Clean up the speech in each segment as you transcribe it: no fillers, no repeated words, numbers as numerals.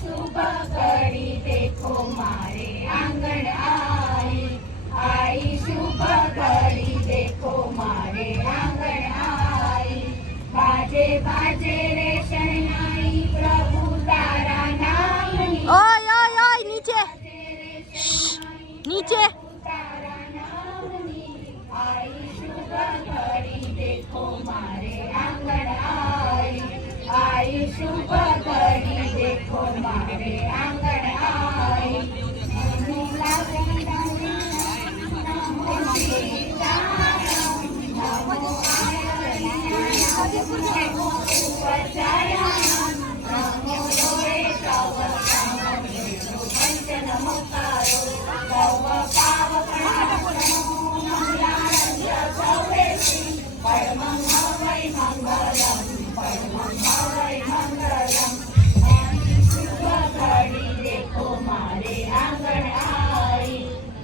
शुभ घड़ी देखो मारे आंगन आई शुभ घड़ी देखो मारे आंगन आई बाजे बाजे रे शहनाई प्रभु तारा नाम ओय ओय ओय नीचे नीचे तारा नाम आई शुभ घड़ी देखो मारे आंगन आई शुभ घड़ी देखो मारे आंगन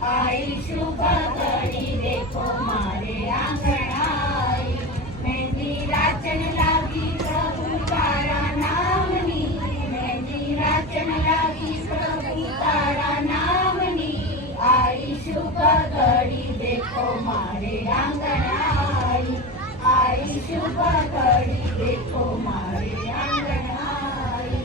आई शुभ घड़ी देखो मारे आंगन आई मेहंदी राचन लागी प्रभु तारा नामनी मेहंदी राचन लागी प्रभु तारा नामनी आई शुभ घड़ी देखो मारे आंगन आई शुभ घड़ी देखो मारे आंगन आई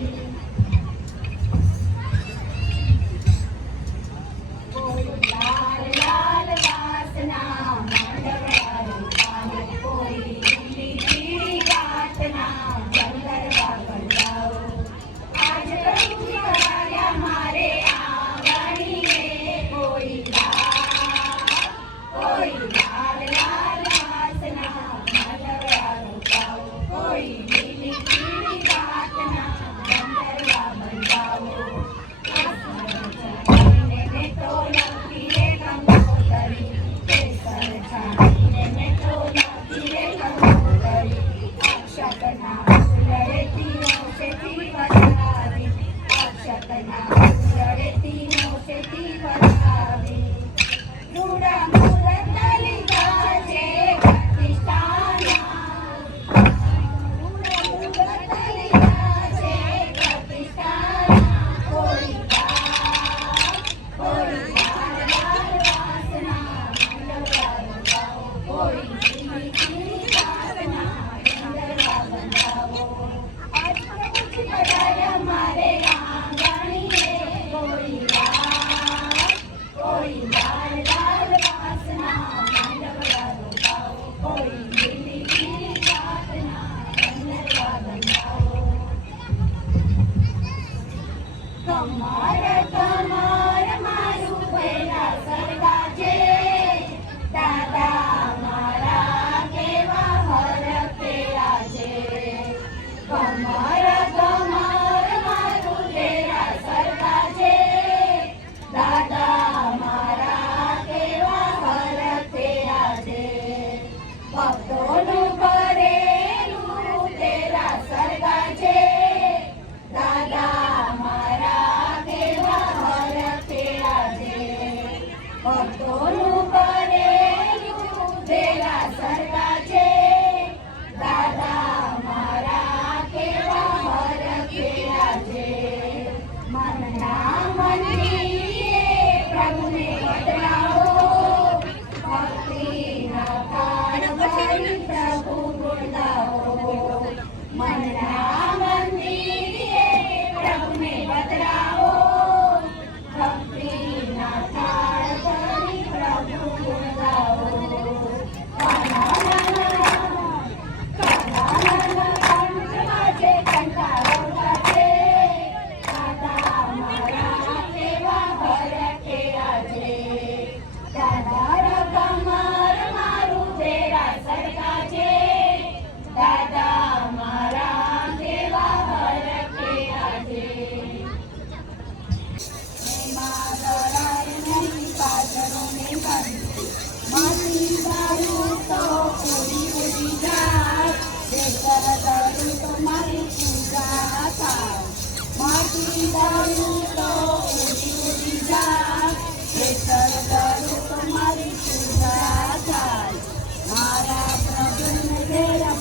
लाल लाल वासना मंडपवालो कामे कोई लीली पीड़ी गातना गंगरवा बजाओ आज प्रभु की कराया मारे आंगनी में कोई लाल लाल वासना मंडपवालो काओ कोई लीली पीड़ी गातना गंगरवा बजाओ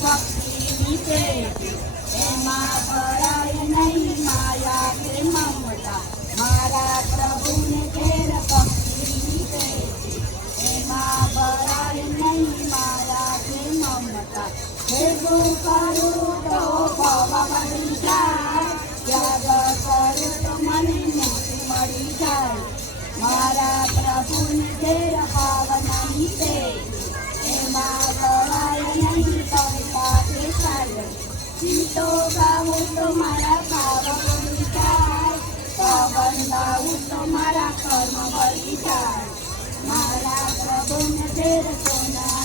ભક્તિ એમાં પરાય નહીં માયા. પ્રભુને ઝેર પાવનાની છે એમાં ગળાય નહીં કવિતા બેસાય ગીતો ગાવું તો મારા ભાવ બળી જાય પવન ગાવું તો મારા કર્મ બળી જાય મારા પ્રભુને ઝેર સોના